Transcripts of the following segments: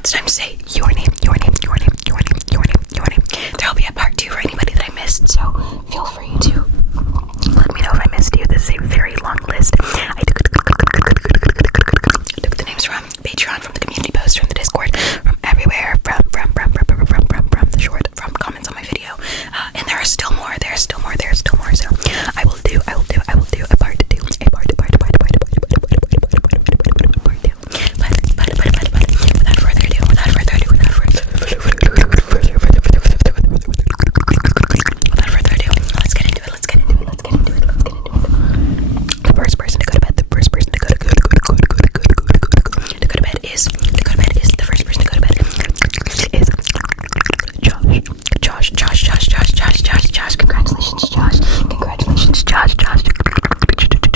it's time to say your name. There'll be a part 2 for anybody that I missed, so feel free to let me know if I missed you. This is a very long list. I took the names from Patreon, from the community post, from the Discord, from everywhere, from the short, from comments on my video, and there are still more. So I will do a part 2, part 2. But without further ado, let's get into it. The first person to go to bed is the first person to go to bed is Josh. Congratulations, Josh. Josh, you gotta go to bed.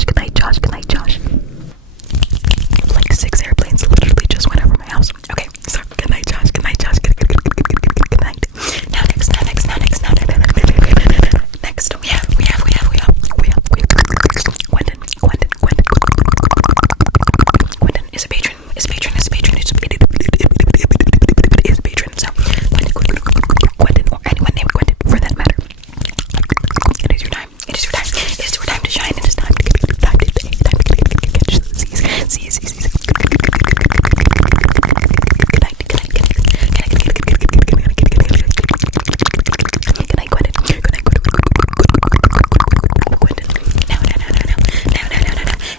Good night, Josh. Like 6 airplanes literally just went over my house. Okay, so good night, Josh. Good night. Now next we have Quentin is a patron. So Quentin or anyone named Quentin for that matter. It is your time. It is your time to shine. It is time to catch the seas. Good night, Quentin. Now.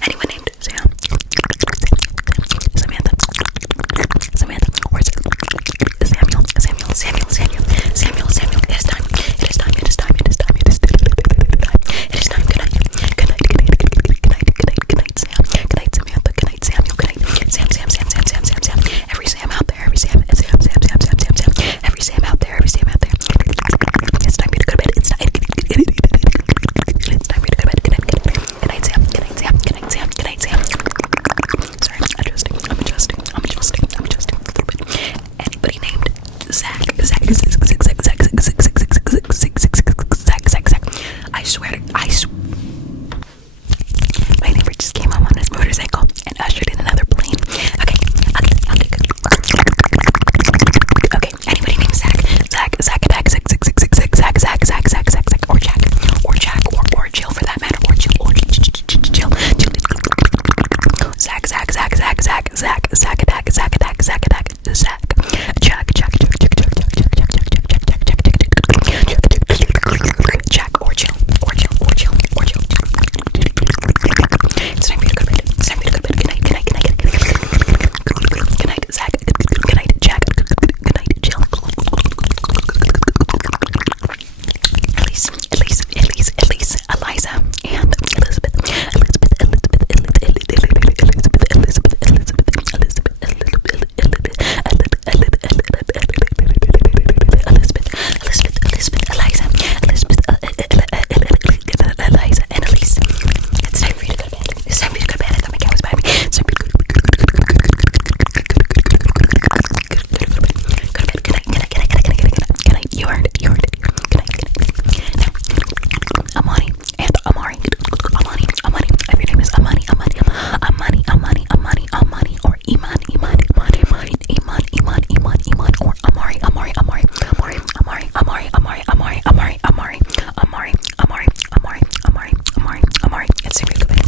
Anyone named Sam? Samantha, or is it Samuel? It is time. Good night, Sam. Good night, Samantha. Good night, Samuel. Good night, Sam. Every Sam out there. Every Sam out there. It's time for you to go to bed. It's time for you to go to bed. Good night, Sam. Sorry, I'm adjusting a little bit. Anybody named Zach? I swear. My neighbor just came home on his motorcycle and ushered in another plane. Okay, anybody named Zach, or Jack, or Jill for that matter, or Jill. It's time for you to go to bed. Good night, Zach. Good night, Jack. Good night, Jill. Elise, Eliza, and Elizabeth. Eliza, and Elise. It's time for you to go to bed. I thought my cat was behind me. It's time for you to go to bed. Good night. You heard it. Good night. Now, Amani and Amari. If your name is Amani, or Iman, or Amari, it's time for you to go to bed.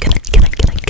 Good night. Good night.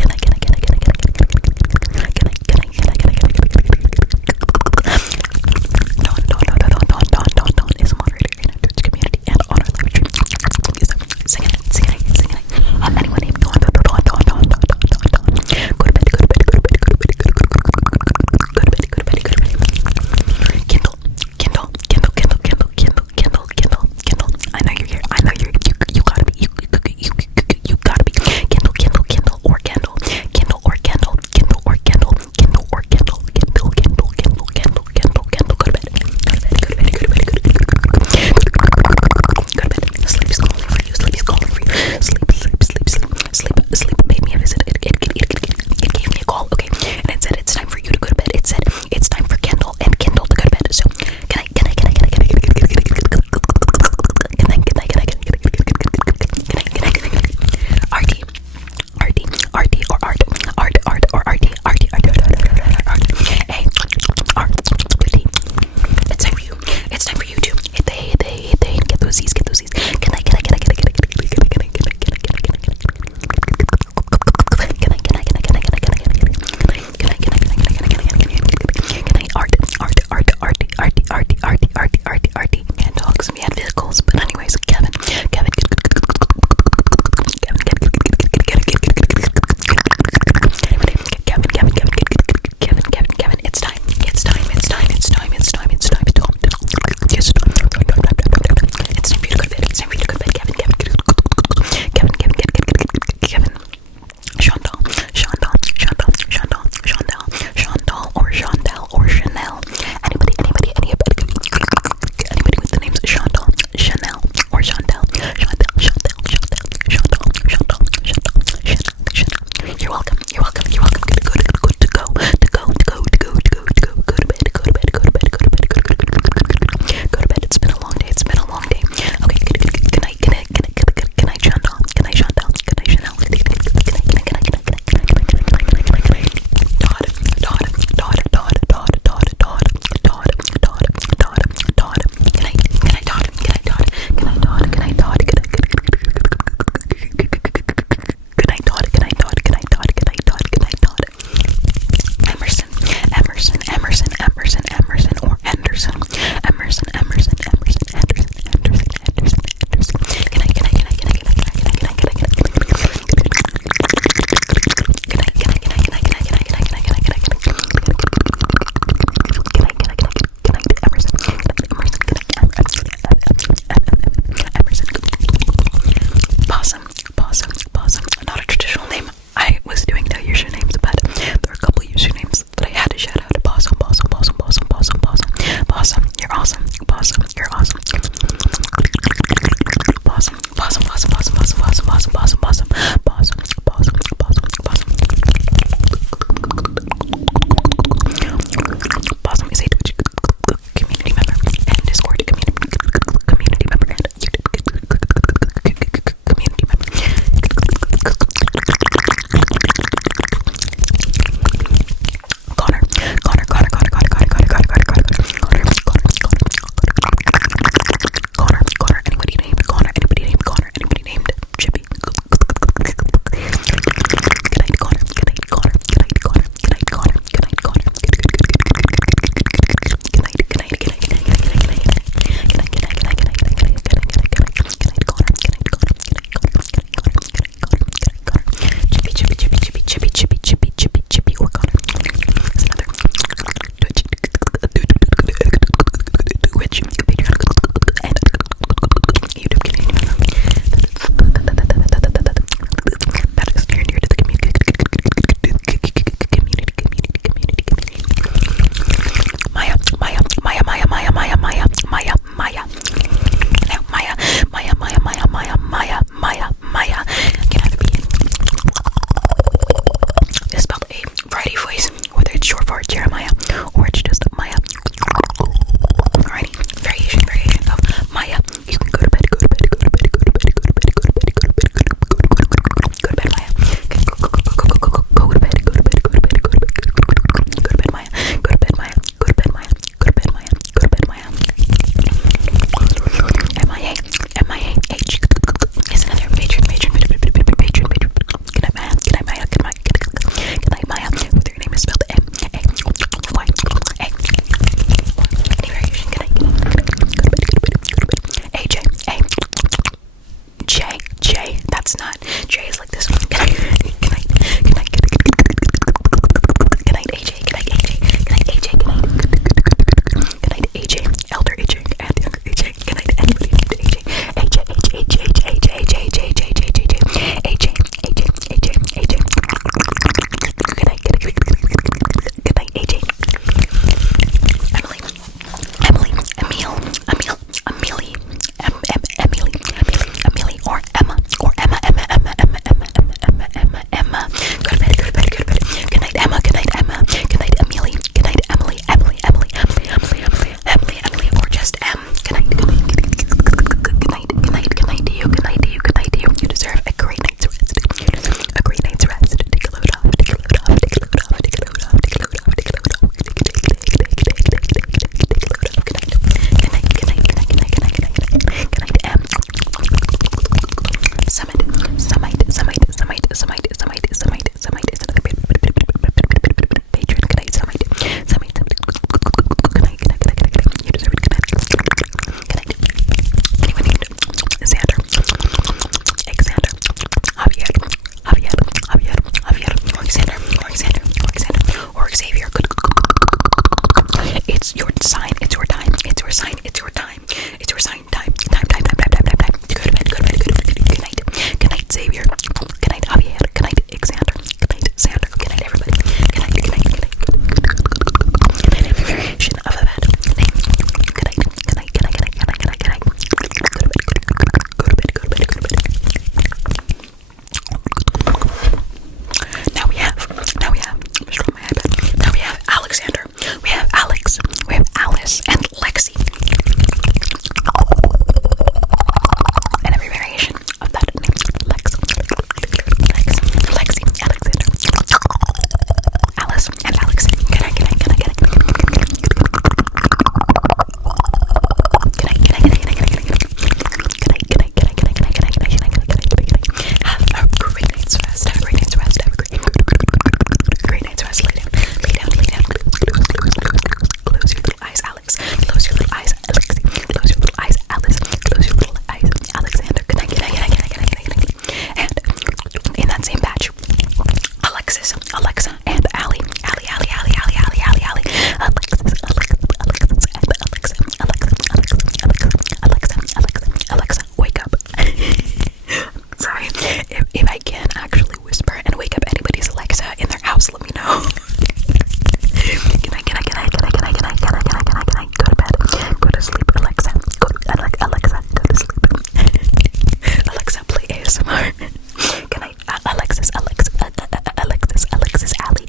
Alexis, Alexa, and Allie. Allie, Allie, Allie, Allie, Allie, Allie, Allie. Alexis, Alexa, Alexa, Alexa, Alexa, wake up. Sorry, if I can actually whisper and wake up anybody's Alexa in their house, let me know. Can I go to bed? Go to sleep, Alexa. Alexa, go to sleep. Alexa, play ASMR. Can I, Alexis, Alexis, Allie.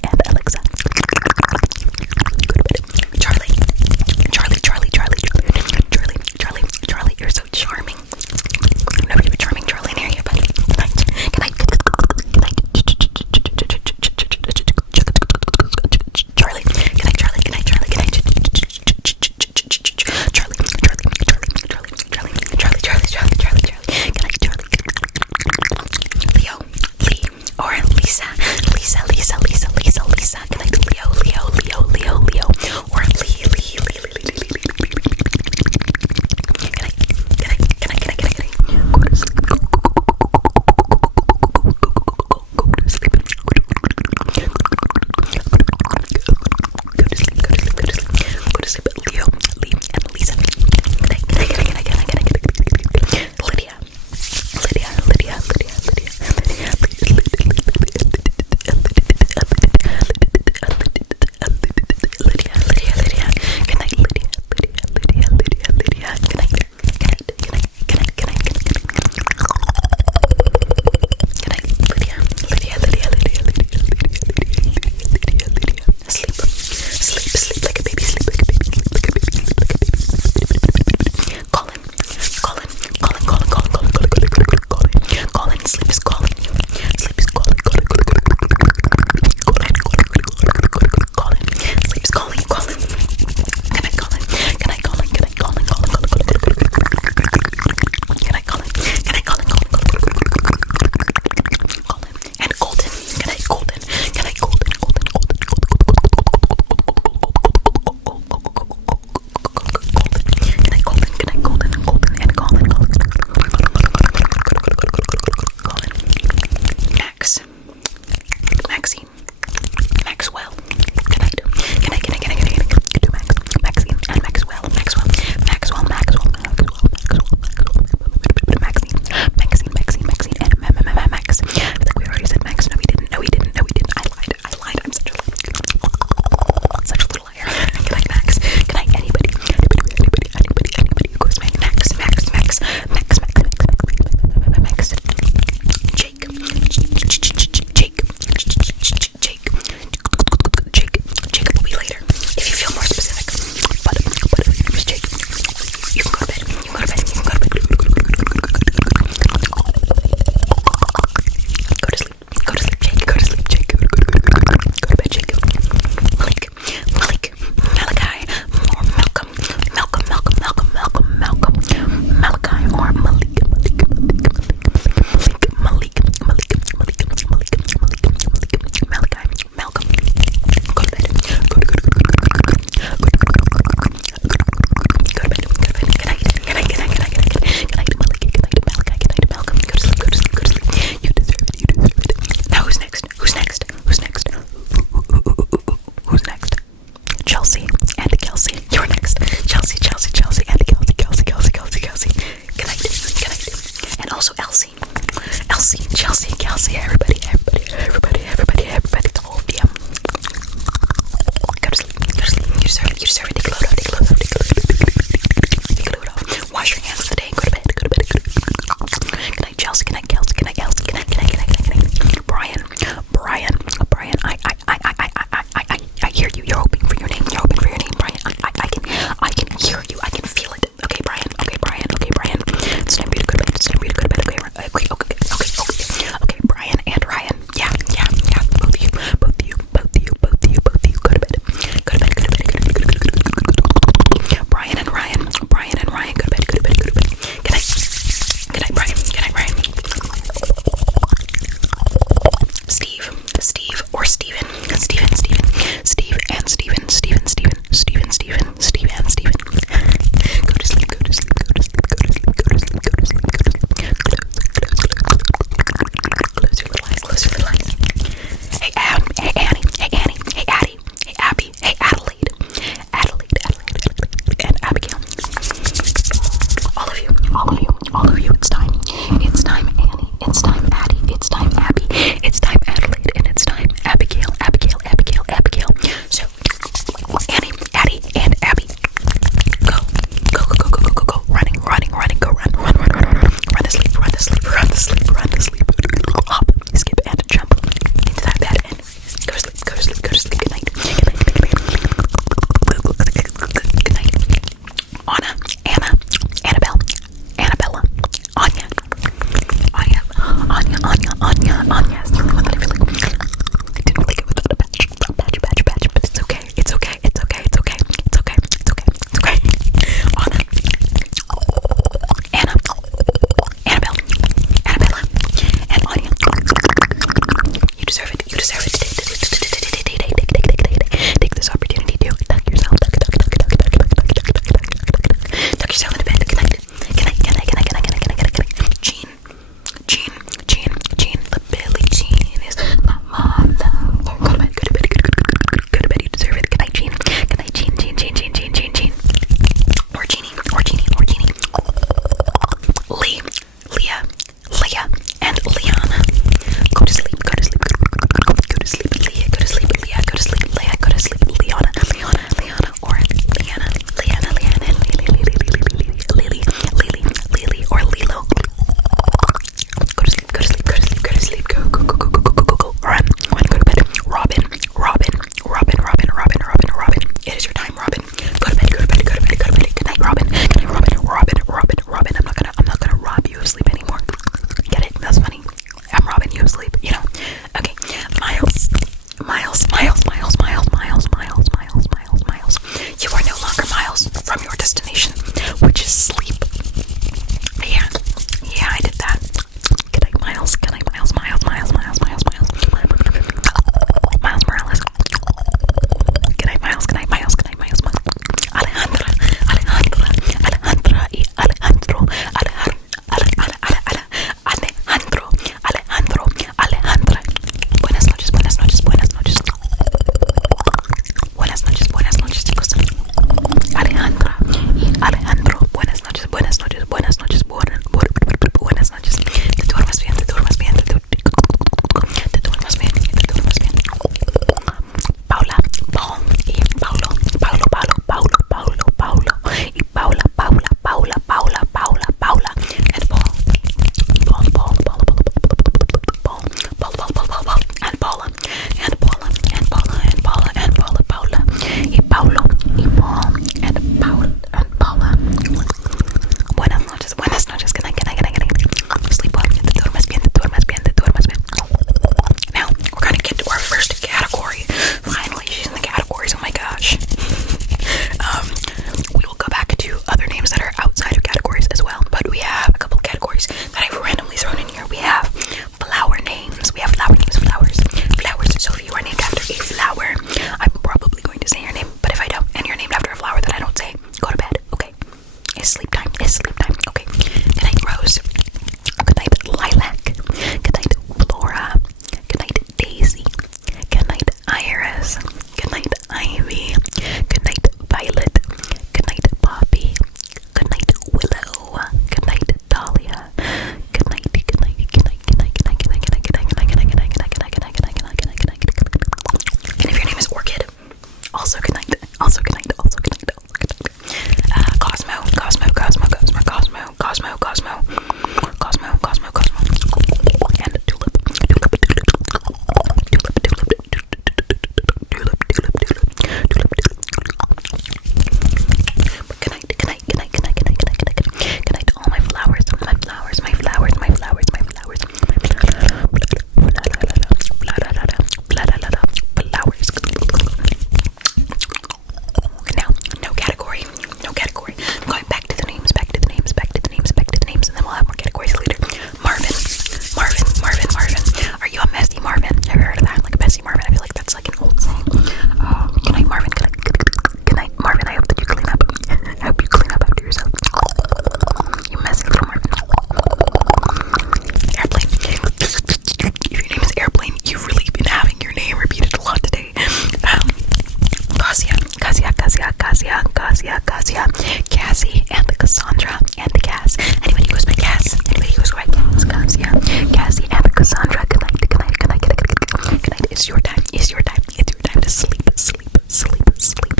It's your time. It's your time. It's your time to sleep, sleep, sleep, sleep.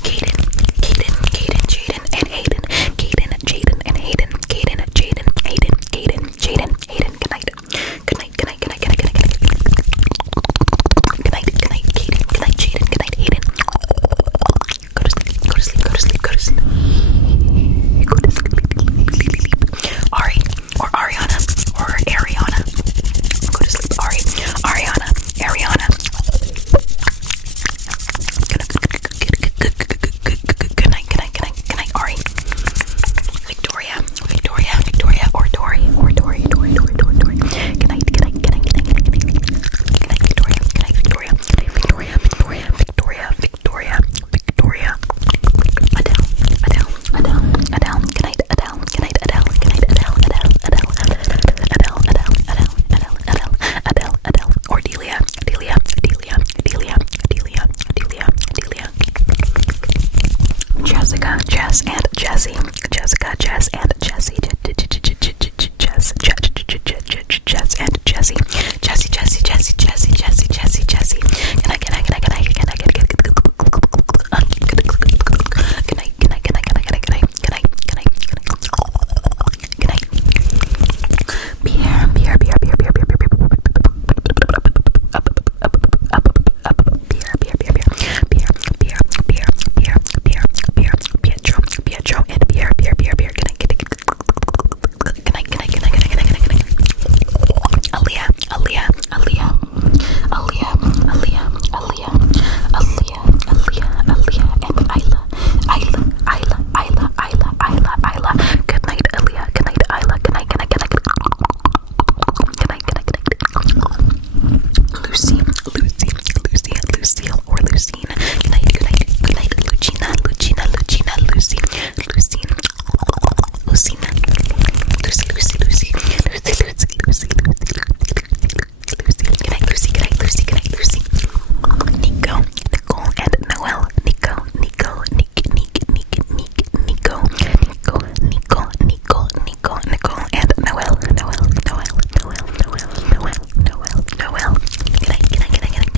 Kaden, Kaden, Kaden, Jaden, and Hayden. Kaden, Jaden, and Hayden. Kaden, Jaden, Hayden, Kaden, Jaden, Hayden. Good night. Good night. Good night. Good night. Good night. Good night. Good night. Good night. Good night, Kaden. Good night, Jaden. Good night, Hayden. Go to sleep. Go to sleep. Go to sleep. Go to sleep. Go to sleep. Ari or Ariana or Ariana. Go to sleep. Ari, Ariana, Ariana. Good night. Good night. Good night. Good night, Ari. Victoria, Victoria, Victoria, or Dory, or Dory, Dory, Dory, Dory, Dory. Good night. Good night. Good night. Good night. Good night. Good night, Victoria. Good night, Victoria. Good night, Victoria. Victoria. Victoria. Victoria. Victoria. Adele. Adele. Adele. Adele. Good night, Adele. Good night, Adele. Good night, Adele. Adele. Adele. Adele. Adele. Adele. Adele. Adele. Adele. Adele. Or Delia. Delia. Delia. Delia. Delia. Delia. Delia. Jessica. Jess and Jessie. Jessica. Jess and Jessie. Jess and Jessie. Jessie. Jessie. Jessie. Jessie. Jessie. Jessie. Jessie. Good night. Good night. Good night. Good night. Good night. Good night. Good night. Good night. Good night. Good night. Good night. Good night. Good night. Good night. Good night. Good night. Pierre. Pierre. Pierre. Pierre. Pierre. Pierre. Pierre. Pietro, and Pierre, good night, good night, good night, good night, good night, good night, good night. Aaliyah, Aaliyah, Aaliyah, Aaliyah, Aaliyah, Aaliyah, Aaliyah, Aaliyah, Aaliyah, and Isla, Isla, Isla, Isla, Isla, Isla, Isla. Good night, Aaliyah, good night, Isla, good night, good night, good night, good night, good night, good night. Lucy, Lucy, Lucy, Lucille, or Lucine. Good night, good night, good night, Lucina, Lucina, Lucina, Lucy, Lucine, Lucina, Lucy, Lucy, Lucy, Lucy, Lucy, Lucy, Lucy, Lucy, Lucy. Good night, Lucy, good night, Lucy, good night, Lucy. Nico, Nicole, and Noel. Nico, Nico, Nico, Nico, Nicole, and Noel. Noel. Good night, good night, good night, good night.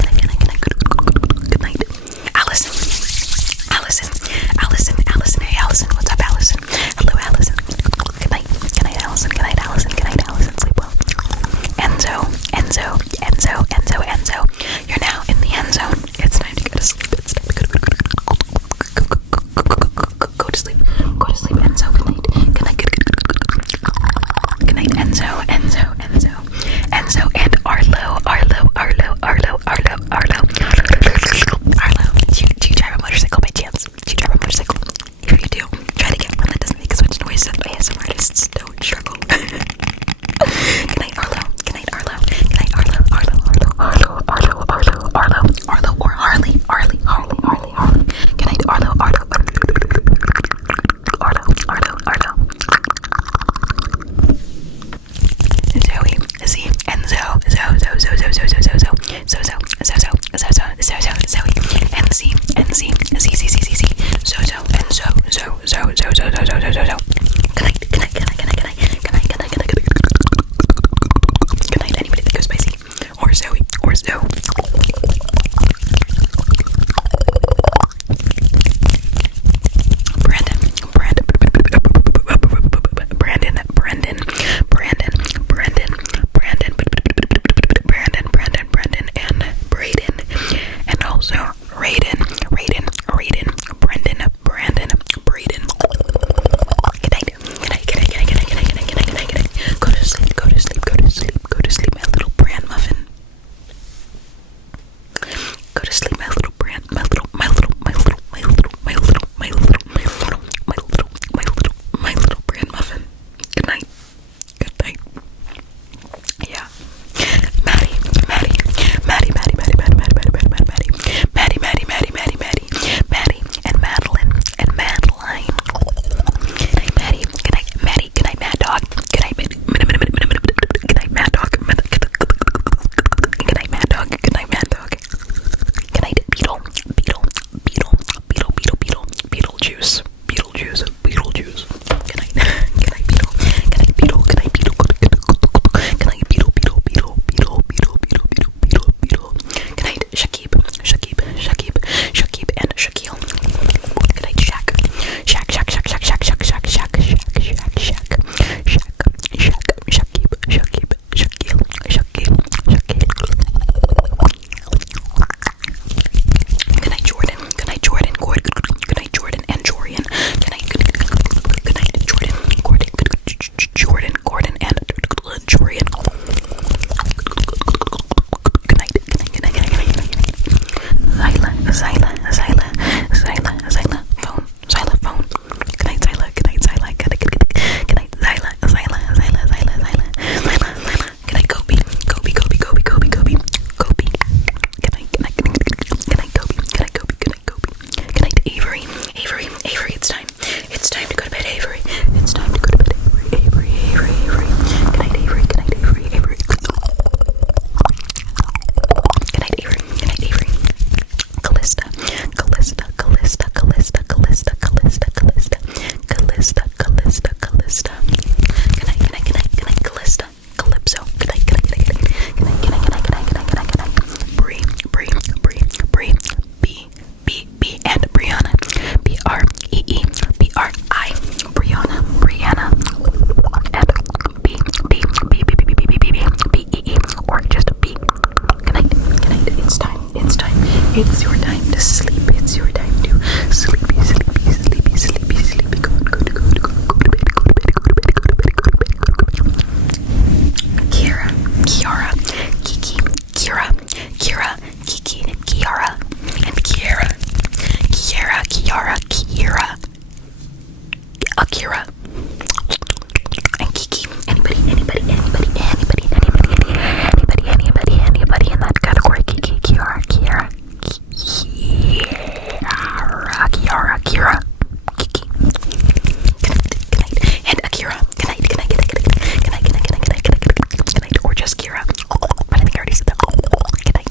Xylophone. Good night, Zyla. Good night, Zyla. Good night, Zyla. Good night, Kobe. Kobe. Good night, Kobe. Good night, Avery. It's time. It's time to go to bed, Avery. It's time to go to bed, Avery. Good night, Avery. Good night, Avery. Callista. Good night, Callista. Calypso. Good night. Bree. B and Brianna. Bree. Brianna. And B or just B. Good night. It's time. It's your time to sleep. It's your time to sleepy. Go to bed. Kiara, Kiki, Kira, Kiki, and Kiara, Akira, and Kiki. Anybody in that category? Kiki, Kiara, Kiki. Good night. And Akira. Good night. Or just Kira. But I think I already said that. Good night.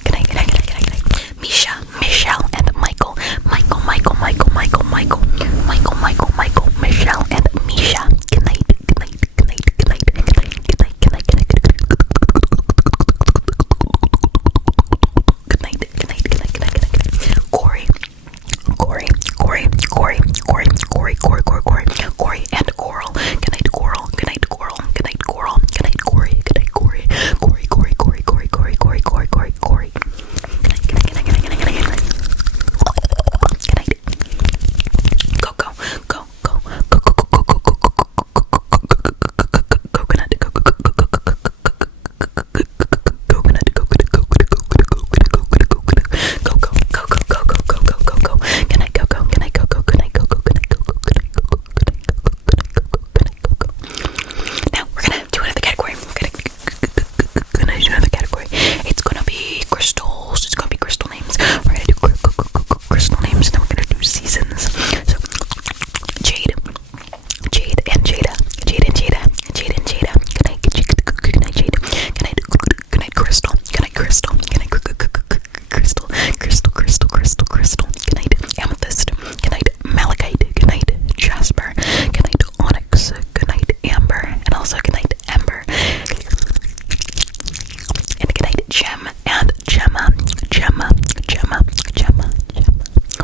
Michelle, and Michael, Michelle, and Misha. Good night. Corey, and Coral. Good night, Coral. Good night, Corey. Corey. Good night. Coconut. Now we're gonna do another category. It's gonna be crystals. It's gonna be crystal names. We're gonna do crystal names, and then we're gonna do seasons. So Jade and Jada. Good night, Jade. Good night, Jade. Good night, Crystal. Good night, Crystal. Good night, Crystal. Good night, Amethyst. Good night, Malachite. Good night, Jasper. Good night, Onyx. Good night, Amber. And also good night, Ember. And good night, Gem and Gemma.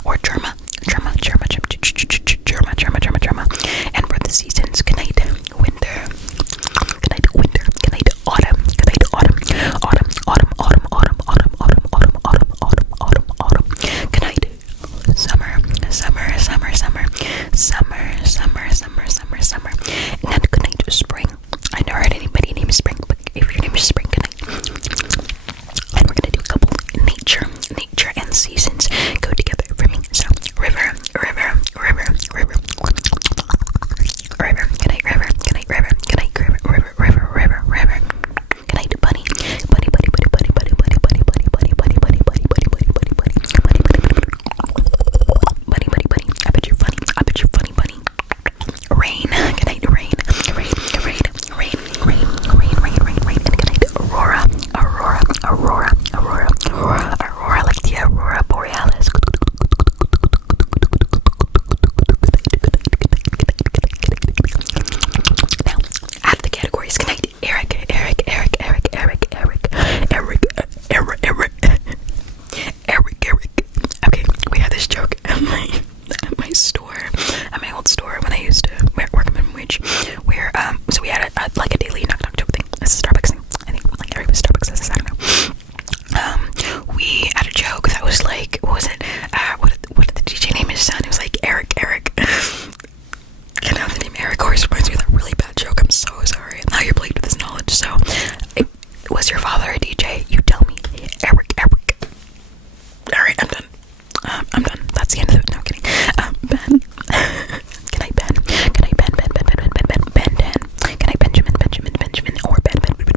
Or Germa. And for the seasons, good night, winter. Good night, autumn. Good night, autumn. Good night, summer. And good night, spring. I never heard anybody named Spring, but if your name is Spring, good night. And we're gonna do a couple nature and seasons go together for me. So river. Good night, river. Good night, river. Good night, river. Good night, bunny. Bunny. I bet you're funny, bunny. Rain. Good night, rain. And good night, Aurora. I'm done. That's the end of it. No, I'm kidding. Ben. Can I Ben? Can I Ben? Can I Benjamin? Or Ben Franklin.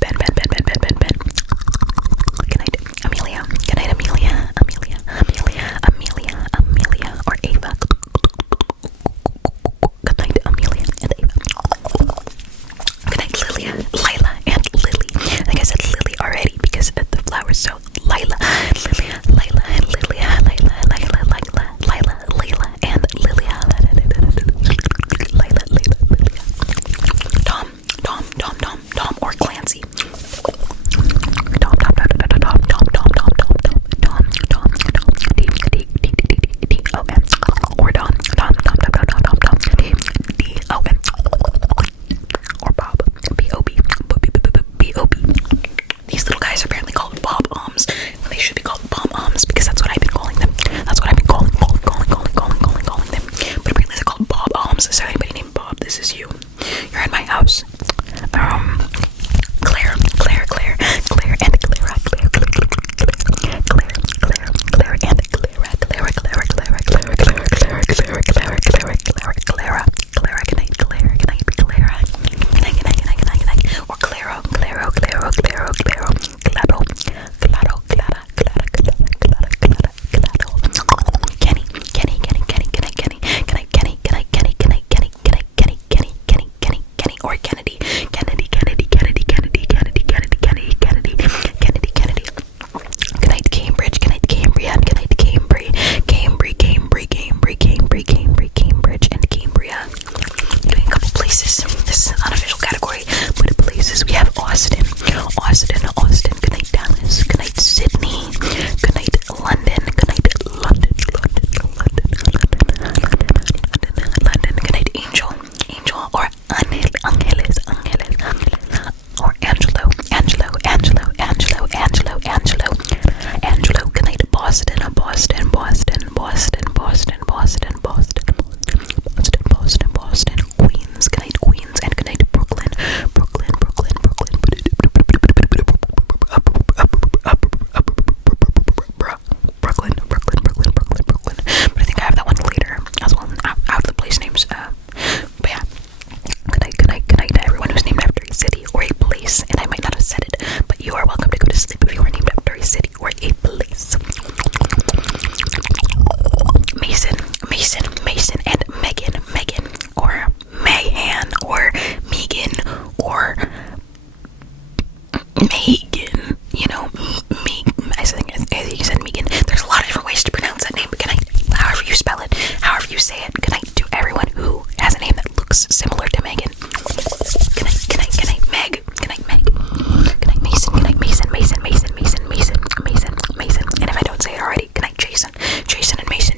Ben. Good night, Amelia. Good night, Amelia. Or Ava. Good night, Amelia and Ava. Good night, Lilia, Lila, and Lily. I think I said Lily already because the flowers. So Lila, and Lilia, Lila, and Lilia. Tom, or Clancy. Tom, D-O-M, or Don, D-O-M, or Bob, B-O-B. These little guys are apparently called Bob-Oms, when they should be called Bomb-Oms, because that's what I've been calling them. That's what I've been calling them. But apparently they're called Bob-Oms. So anybody named Bob, this is you. You're in my house. Claire, and Clara, Claire, and Clara, or Claro, Kenny, or Kennedy. Good night, Cambridge. Good night, Cambria. Good night, Cambridge, and Cambria. Doing a couple places. This is an unofficial category, but places we have Austin. Good night, Dallas. Good night, Sydney. Good night, London. Good night, London. Good night, Angel, or Angeles, or Angelo. Good night, Boston, Queens. Good night, Queens, and good night, Brooklyn. But I think I have that one later as well. Out of the place names. But yeah. Good night to everyone who's named after a city or a place. And I might not have said it, but you are welcome to go to sleep if you are named after a city or a place. Mason, and Megan, or Mayhan, or Megan, or Megan. You know, I think you said Megan. There's a lot of different ways to pronounce that name, but can I, however you spell it, however you say it, can I do everyone who has a name that looks similar to Megan? Can I Meg? Can I Meg? Can I Mason? Can I Mason? And if I don't say it already, can I Jason and Mason?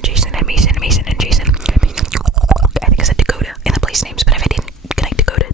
I think I said Dakota in the place names, but if I didn't, can I Dakota?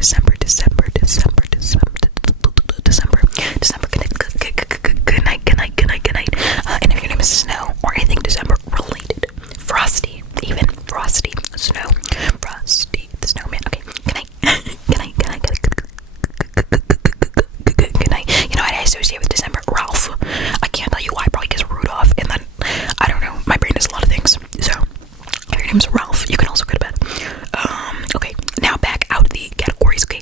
December. Good night. And if your name is Snow or anything December related, Frosty, even Frosty, Snow, Frosty, the Snowman. Okay, good night. Good night. You know what I associate with December? Ralph. I can't tell you why. Probably because Rudolph, and then I don't know. My brain does a lot of things. So if your name's Ralph, you can also go to bed. Okay. Now back out the categories. Okay.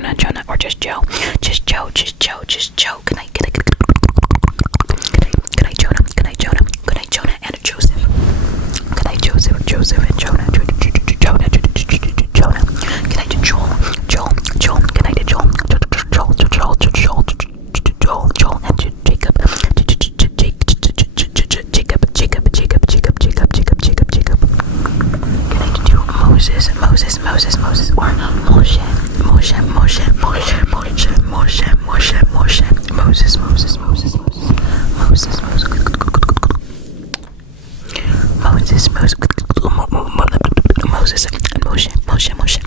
Jonah, or just Joe. Just Joe. Good night, Jonah. Good night, Jonah, and Joseph. Good night, Joseph and Jonah. Jonah. Good night to Joel. Good night to Joel. Joel, and Jacob. Jacob. Good night to Moses, or Moshe. Moshe.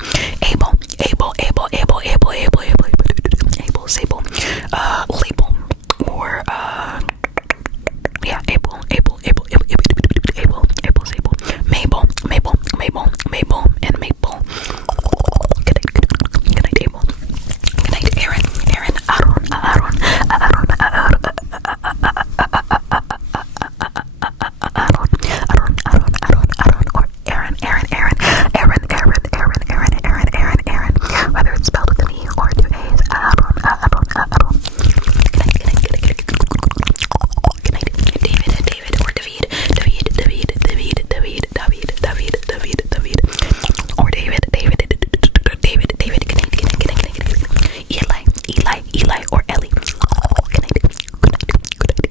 Abel, Sable, label, or yeah, Abel, Sable, Mabel, and Maple. Good night, Abel. Good night, Aaron, Aaron, or Aaron, whether it's spelled with an E or two A's. Aaron. Good night, David, or David, or David. Good night, Eli, or Ellie. Good night,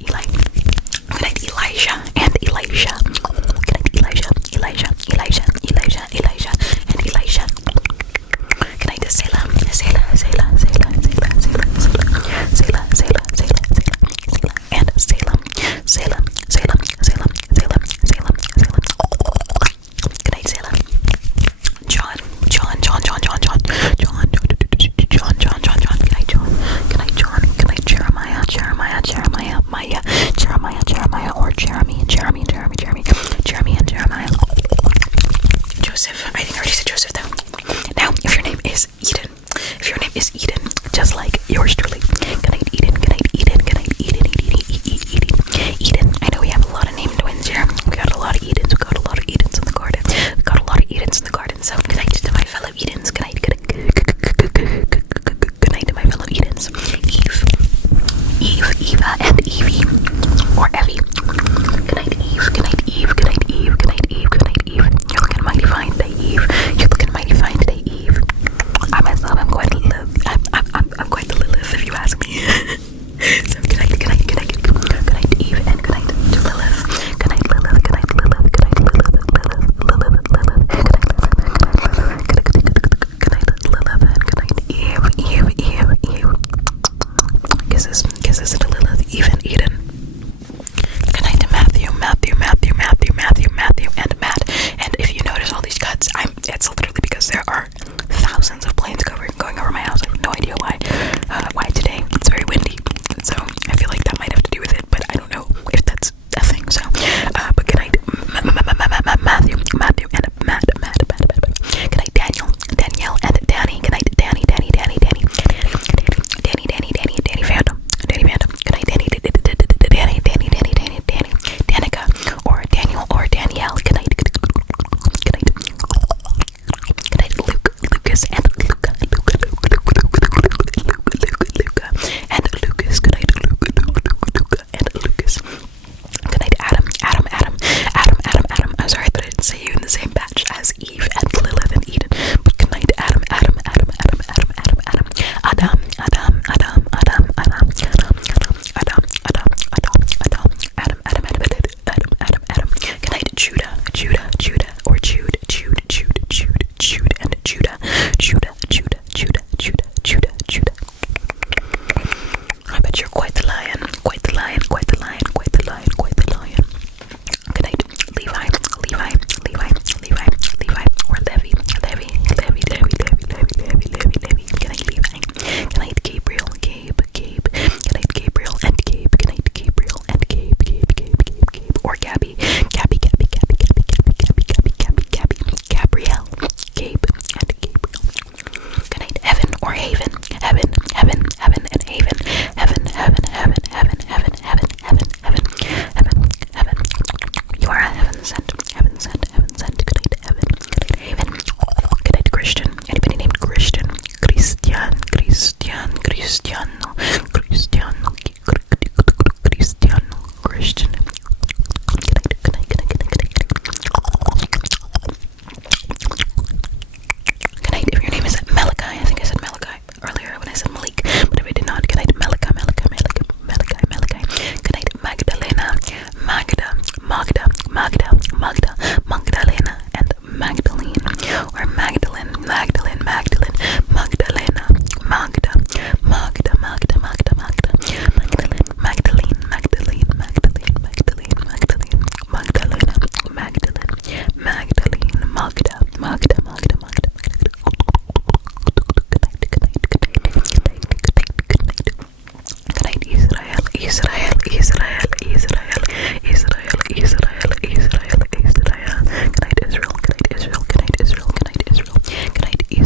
Eli. Good night, Elijah and Elisha. Good night, Elijah, and Elisha. Good night, Selah, and Salem. Good night, Salem. John. Good night, John. Good night, Jeremiah, or Jeremy, and Jeremiah. Joseph. I think I already said Joseph though. Now, if your name is Eden, just like yours truly. Good night, Eden. Eden. I know we have a lot of name twins here. We got a lot of Edens. In the garden. So good night to my fellow Edens. Good night to my fellow Edens. Eva, and Evie, or Evie. Good night, Eve. You're looking mighty fine today, Eve. I myself, I'm quite the Lilith, if you ask me. So good night, Eve, and good night to Lilith. Good night, Lilith. Good night, Eve. Kisses to Lilith, Eve, and Eden. Good night to Matthew, and Matt. And if you notice all these cuts, it's literally because there are thousands of planes going over my house. I have no idea why. Why today? It's very windy, so I feel like that might have to do with it, but I don't know if that's a thing. So, but good night, Matthew, and Matt. Good night, Danielle, and Danny. Good night, Danny Phantom. Good night, Danica, or Daniel, or Danielle. Good night, Lucas, and Luca.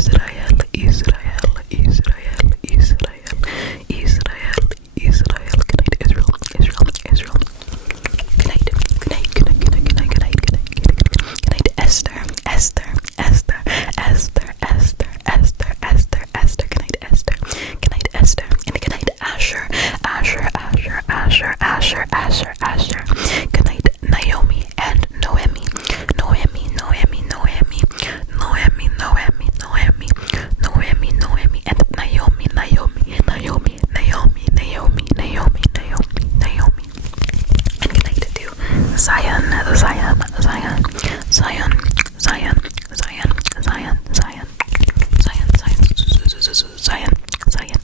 Israel, Israel, Israel, Israel, Israel, Israel. Good night, Israel, Israel, Israel. Good night, good night, good night, good night, good night, good night, good night, good night, Esther, Esther, Esther, Esther, Esther, Esther, Esther, Esther. Good night, Esther. Good night, Esther. And good night, Asher, Asher, Asher, Asher, Asher, Asher, Asher. Good night, Naomi and Noemi, Noemi, Noemi, Noemi, Noemi, Noemi, Noemi, Noemi, Noemi, and Naomi, Naomi, Naomi, Naomi, Naomi, Naomi, Naomi, Naomi. And good night to Zion, Zion, Zion, Zion, Zion, Zion, Zion, Zion, Zion, Zion, Zion, Zion.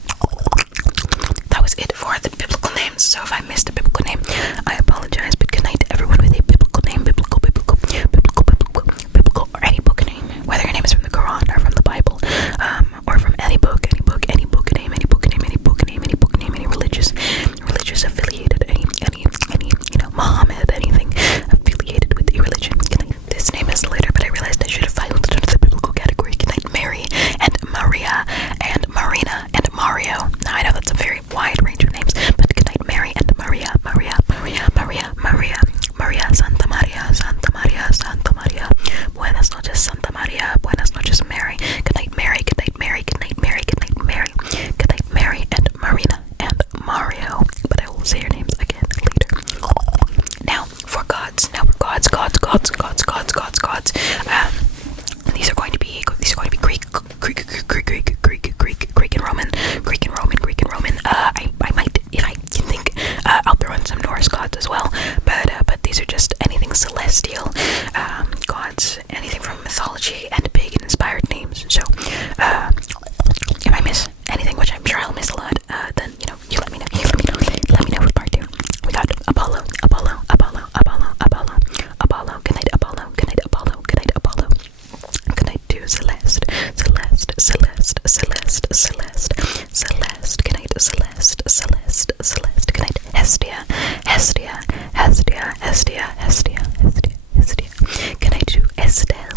That was it for the biblical names. So if I missed a biblical name, I apologize. But good night to everyone with a biblical name, biblical, or any book name, whether your name is from the Quran or from the Bible, or from any book name, any religious affiliated, any, Muhammad, anything affiliated with a religion. This name is later, but I realized I should have filed it under the biblical category. Good night, Mary and Maria and Marina and Mario. Now I know that's a very wide range of names, but good night, Mary and Maria, Maria, Maria, Maria, Maria, Maria, Santa Maria, Santa Maria, Santa Maria. Buenas noches, Santa Maria. Buenas noches, Mary. Good night, Mary. Good night, Mary. Good night, Mary. Good night, Mary. Good night, Mary and Marina and Mario. But I will say your names again later. Now for gods. Now for gods. These are going to be Greek and Roman. I might, if I can think, I'll throw in some Norse gods as well. But these are just anything celestial gods, anything from mythology and pagan inspired names. So if I miss anything, which I'm sure I'll miss a lot, then you let me know. Let me know with part 2. We got Apollo. Good night, Apollo. Good night, Apollo. Good night, Apollo. Good night to Celeste. Good night, Celeste. Good night, Hestia. Good night to Estelle,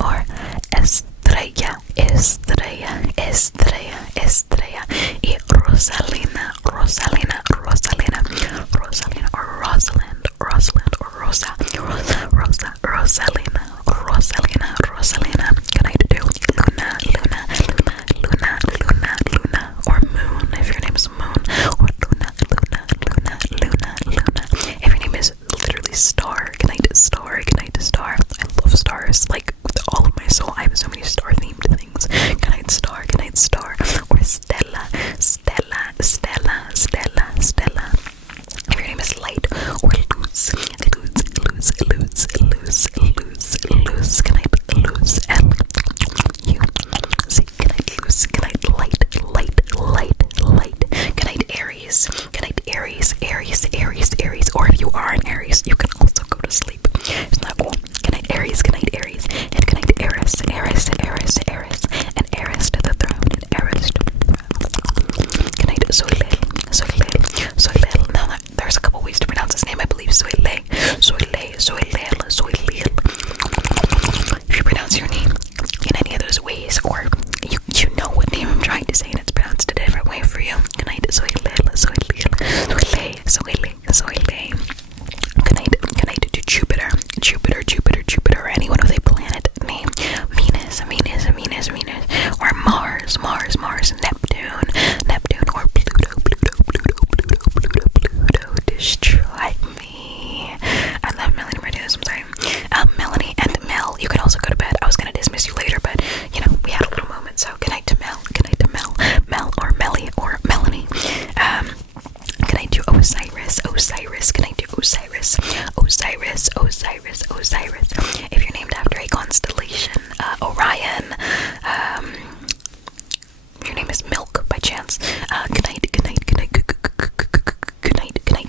or Estrella, y Rosalina, or Rosalind, or Rosa, Rosalina. Good night to Luna, or Moon, if your name is Moon, or Luna. If your name is literally Star, good night to Star. I love stars, like with all of my soul. I have so many star-themed things. Good night, Star, or Stella. If your name is Light, or Luz. Good night, Luz. L-U-Z. Good night, Luz. Good night, Light. Good night, Aries. Or if you are an Aries, you can also go to sleep. Isn't that cool? Good night, Aries. And good night, Eris. And Eris to the throne. Good night, Soleil. Now there's a couple ways to pronounce his name. I believe Soleil. If you pronounce your name in any of those ways, or you know what name I'm trying to say and it's pronounced a different way for you. Good night, Soleil. Good night to Jupiter, or anyone with a planet name. Venus, or Mars, Neptune, or Pluto. Destroy me. I love Melanie Martinez, I'm sorry. Melanie and Mel, you can also go to bed. I was gonna dismiss you later, but we had a little moment. So good night to Mel, or Melly, or Melanie. Good night to Osiris. Good night to Osiris. If you're named after a constellation, Orion. Your name is Milk by chance. Good night.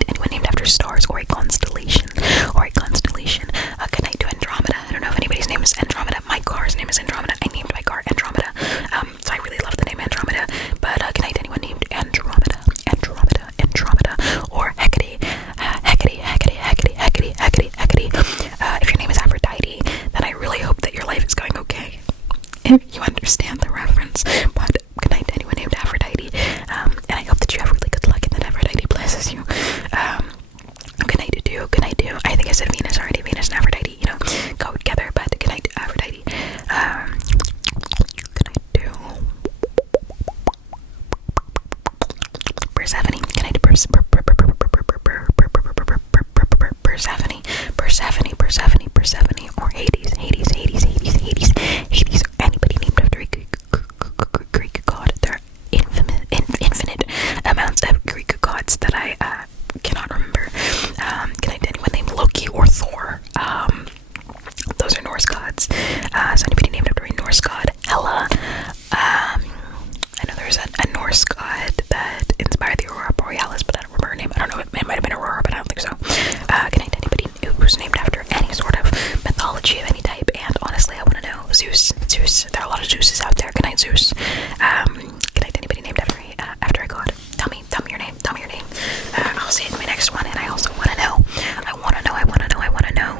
Anyone named after stars or a constellation. Good night to Andromeda. I don't know if anybody's name is Andromeda. My car's name is Andromeda. I named my car Andromeda. So I really love the name Andromeda. But good night to anyone named Andromeda. Or Hecate. said Venus already. Venus and Aphrodite, you know, go together. But good night, Aphrodite. Can I do Persephone? Can I do Persephone? Persephone, or Hades, or anybody named after a Greek god. There are infinite amounts of Greek gods that I cannot remember. Can I do anyone named Loki or Thor? Those are Norse gods. So anybody named after a Norse god? Hela. I know there's a Norse god that inspired the Aurora Borealis, but I don't remember her name. I don't know, it might have been Aurora, but I don't think so. Can I do anybody who's named after any sort of mythology of any type? And honestly, I want to know Zeus. There are a lot of Zeuses out there. Good night, Zeus. Can I do anybody named after a god? Tell me your name. I'll say it in my next one. And I also want to know. I want to know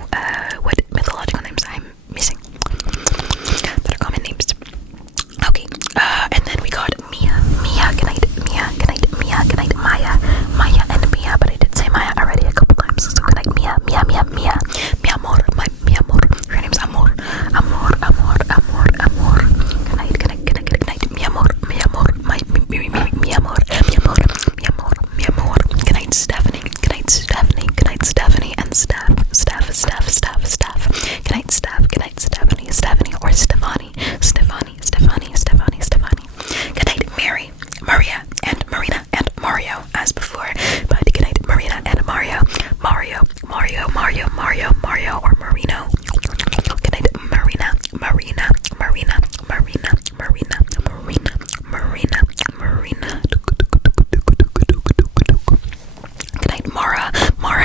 what mythological names I'm missing that are common names. Okay. And then we got Mia. Good night, Mia. Maya and Mia. But I did say Maya already a couple times. So good night, Mia. Mi amor. Mi amor. Her name's Amor. Amor. Good night. Mi amor. Mi amor. Good night, Stephanie. Good night, Stephanie. And Steph. Good night, Steph. Stephanie or Stefani. Good night, Mary, Maria, and Marina, and Mario, as before. But good night, Marina and Mario, or Marino. Good night, Marina. Good night, Mara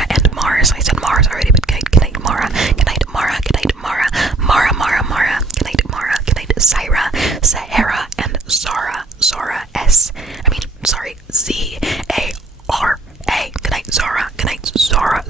and Mars. I said Mars already, but good night, Mara. Good night, Mara. Good night, Mara. Good night, Syra, Sahara, and Zara. Z-A-R-A. Good night, Zara. Good night, Zara.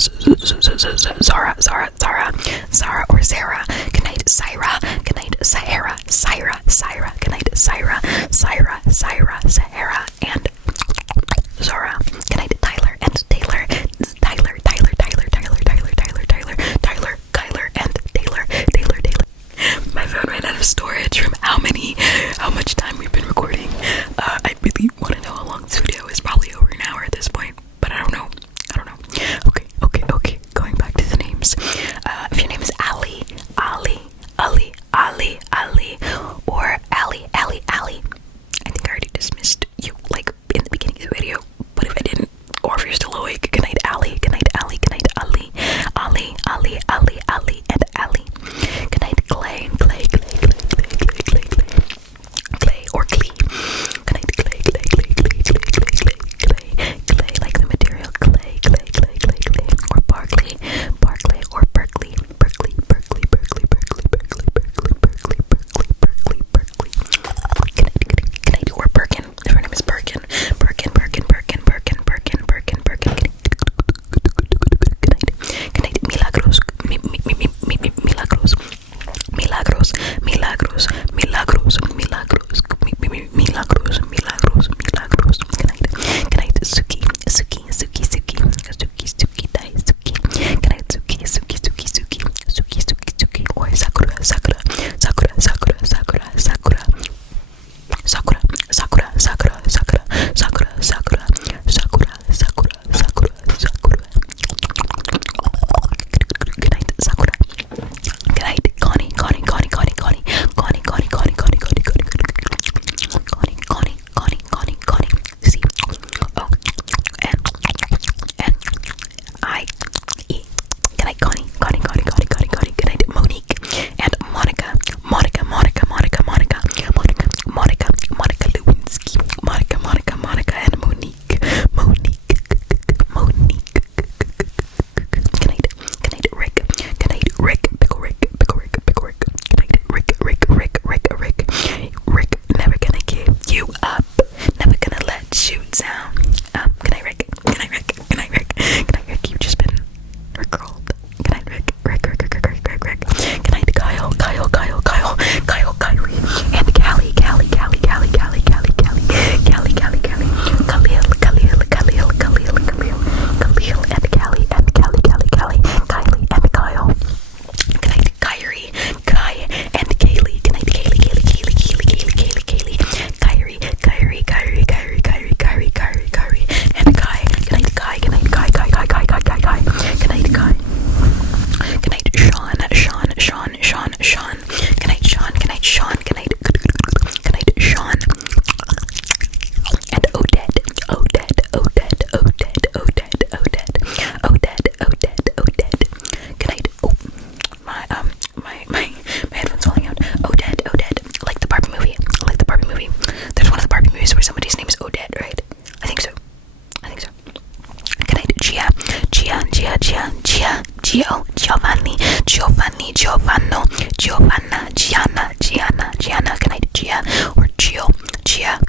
Giovanni, Giovanno, Giovanna, Gianna. Good night, Gia, or Gio, or Gio,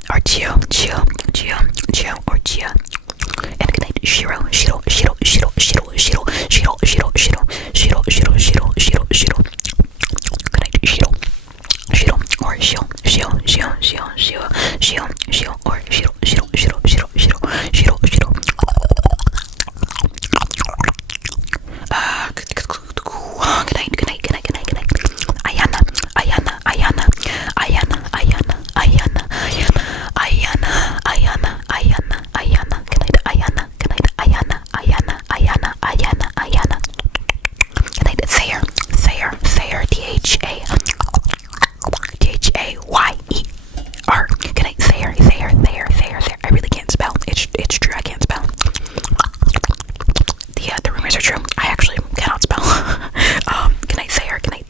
or Gia. And good night, Shiro. Good night, Shiro. Or Shio, or Shiro. Good night. Ayana. Good night, Thayer. Thayer. Good night, Thayer. I really can't spell. It's true, I can't spell. The rumors are true. I actually cannot spell. Good night, Thayer. Good night,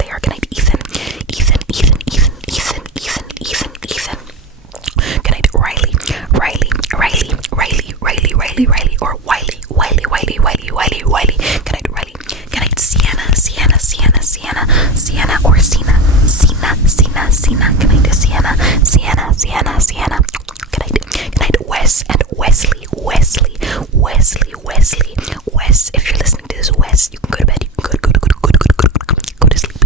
Ethan. Good night, Riley, or Wiley. Good night, Riley. Good night, Sienna, or Sina. Good night, Sienna. Good night, Wes and Wesley. Wes, if you're listening to this, Wes, you can go to bed. You can go to sleep.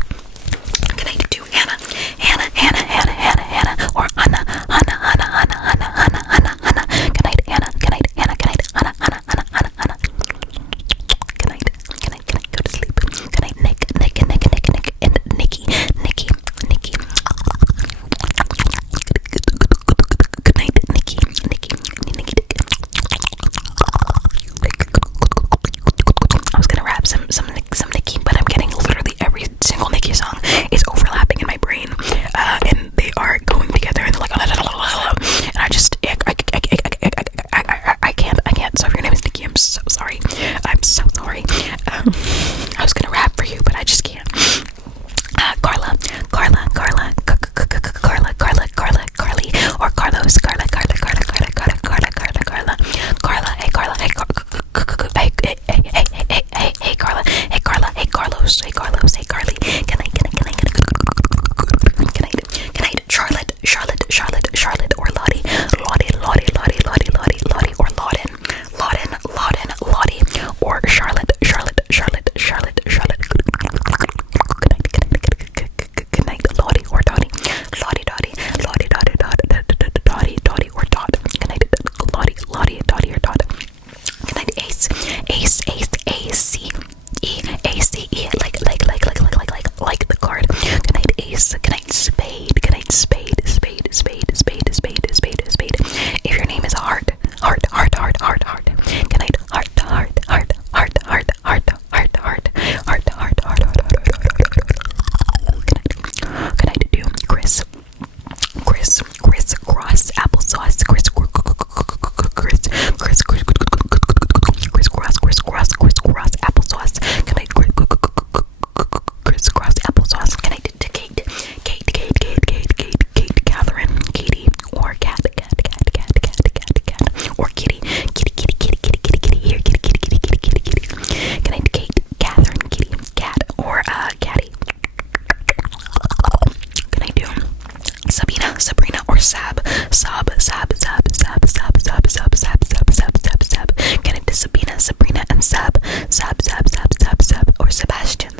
Good night to Hannah, or Anna. Good night, Anna. Good night, Anna. Good night. Go to sleep. Good night, Nick, and Nikki. Good night, Nikki. I was gonna rap some Nikki, but I'm getting literally every single Nikki song is overlapping in my brain, and they are going together, and they're like, and I just, I can't. So if your name is Nikki, I'm so sorry. I was gonna rap for you, but I just can't. Carla, Carly, or Carlos, Carla, hey Carla, hey Carlos, hey Carly. Good night, Charlotte, or Lottie, or Lottie, or Charlotte. Good night, Lottie, or Dottie, or Dot. Good night, Lottie, Dottie, or Dot. Good night, Ace, like the card. Good night, Ace. Good night, Spade. If your name is Heart. Good night, Heart. Good night, to Chris, Cross, applesauce, Chris, applesauce. Good night, crisscross applesauce. Good night to Kate, Catherine, Katie, or Cat, or Kitty, here, Kitty. Good night, Kate, Catherine, Kitty, Cat, or Catty. Good night to Sabrina, or Sab. Good night to Sabrina, and Sab, or Sebastian,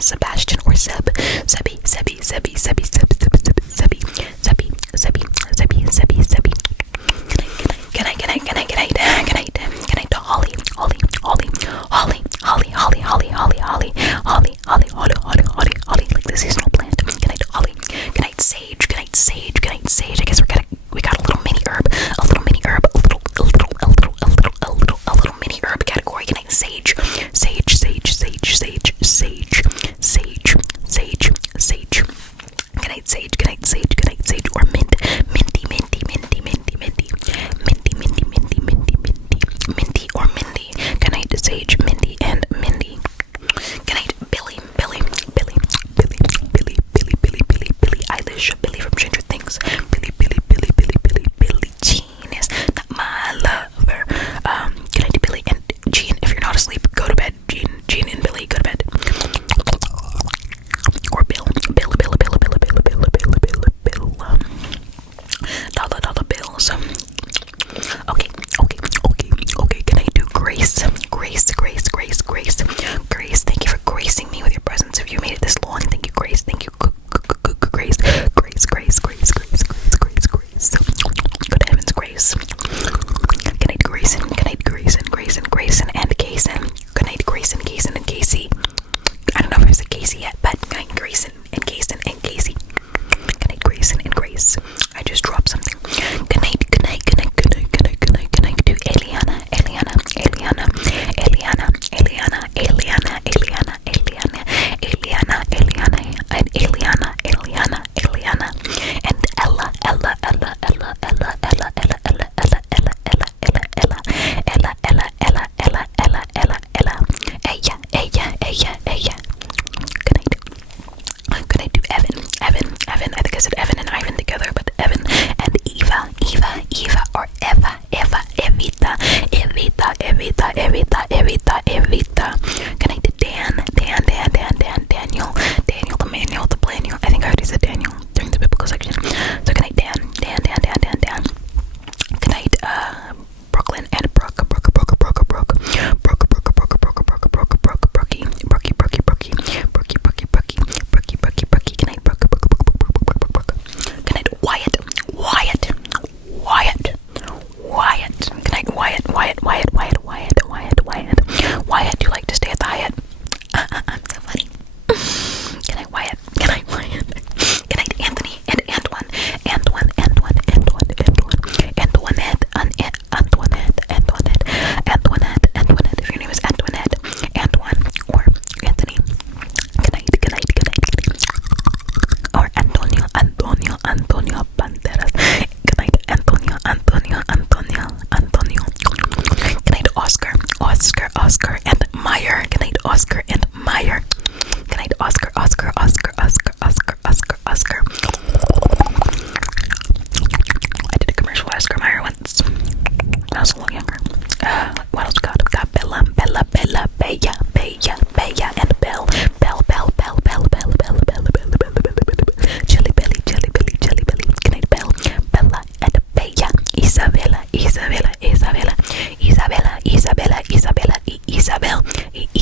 or Seb, Sebi. Good night to Holly, like the seasonal plant. Good night to Holly. Good night, Sage. I guess we got a little mini herb, a little mini herb category. Good night, Sage. Good night, Sage, or Minty, or Mindy. Good night, Sage, Mindy, and Mindy. Good night, Billy Eilish, Billy from Stranger Things. Billy Jean is not my lover. Good night to Billy and Jean. If you're not asleep, go to bed. Jean and Billy, go to bed.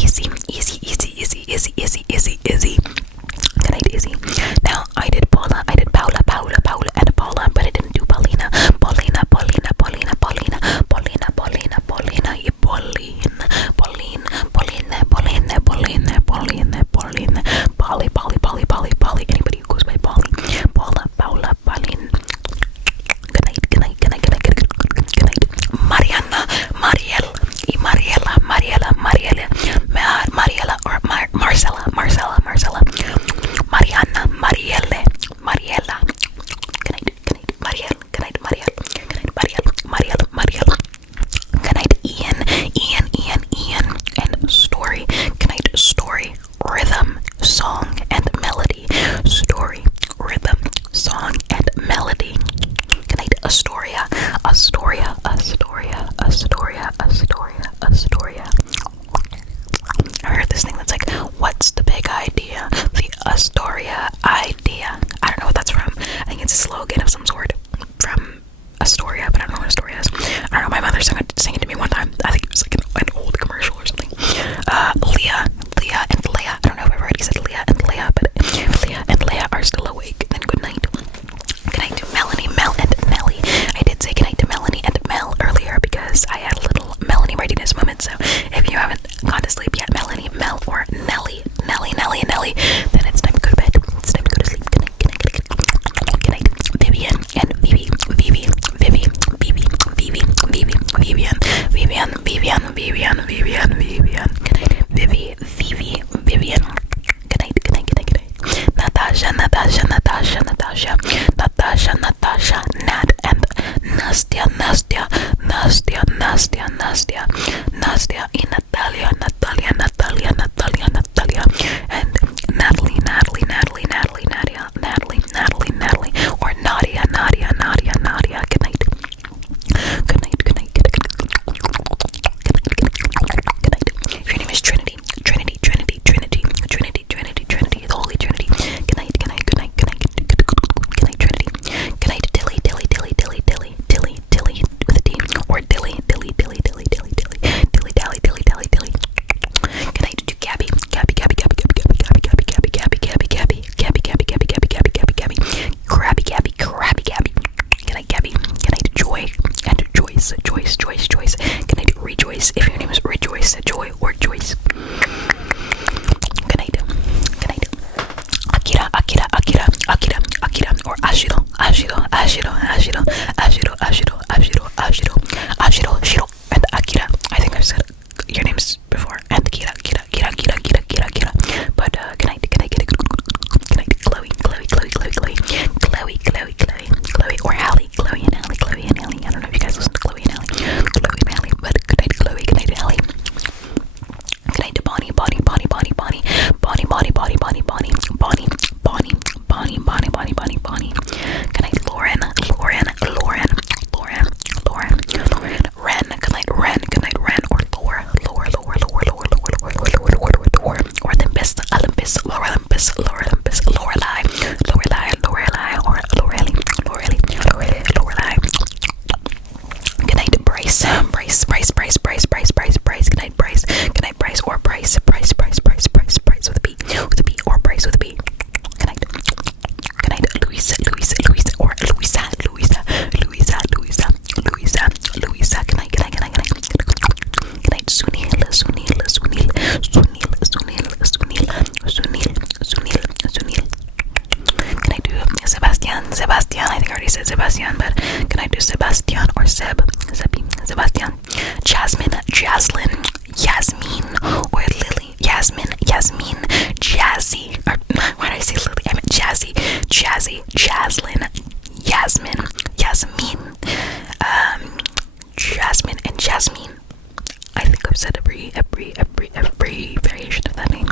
Easy. Good night, Izzy. Now I did Paula, and Paula, but I didn't do Paulina. Paulina, Polly. Anybody who goes by Polly. Paula, Pauline. Good night. Mariana, Mariela, or Marcella. Mariana, Mariela. Good night, Marielle. Good night, Marielle. Good night, Ian, and Story. Good night, Story, rhythm, song, and melody. Story, rhythm, song, and melody. Good night, Astoria. I heard this thing that's like, what's the big idea? The Astoria idea. I don't know what that's from. I think it's a slogan of some sort from Astoria, but I don't know what Astoria is. I don't know, my mother sang it to me one time. I think it was like an old commercial or something. Leah and Leia. I don't know if I've already said Leah and Leia, but if Leah and Leia are still awake, then good night. Good night to Melanie, Mel, and Nelly. I did say good night to Melanie and Mel earlier because I had a little Melanie readiness moment. So if you haven't gone to sleep yet, Melanie, Mel, or Nelly, then it's time to go to bed. It's time to go to sleep. Good night. Vivian and Vivi. Vivian. Good night, Vivian. Good night. Natasha, Nat, and Nastya, and Natalia, and Natalie, or Nadia. Good night. If your name is Trinity, the Holy Trinity. Good night, Trinity. Good night, Dilly with a D, or Dilly. Good night to Gabby. Crabby Gabby. Good night, Gabby. Good night, Joy and Joyce. Good night, Rejoice. If your name is Rejoice, Joy, or Joyce. Good night. Akira, or Ashiro, and Akira. I think I've said your names before, and Kira. But good night, Chloe, or Hallie, Chloe and Hallie. I don't know if you guys listen to Chloe and Hallie, but good night, Chloe. Good night, Hallie. Good night to Bonnie. Good night, Lauren. Ren. Good night, Ren. Or Lore. Or Olympus. Lorelai. Or Lorelai. Good night, Bryce. Good night, Bryce. Or Bryce with a B. Or Bryce with a B. Good night, Louisa, or Louisa. Good night. Good night, Sunil. Can I do Sebastian? I think I already said Sebastian, but can I do Sebastian or Sebastian? Jasmine, Jaslyn, Yasmin, or Lily. Yasmin, Jazzy. Or why did I say Lily? I meant Jazzy, Jaslyn, Yasmin, Jasmine, and Jasmine. I think I've said every variation of that name,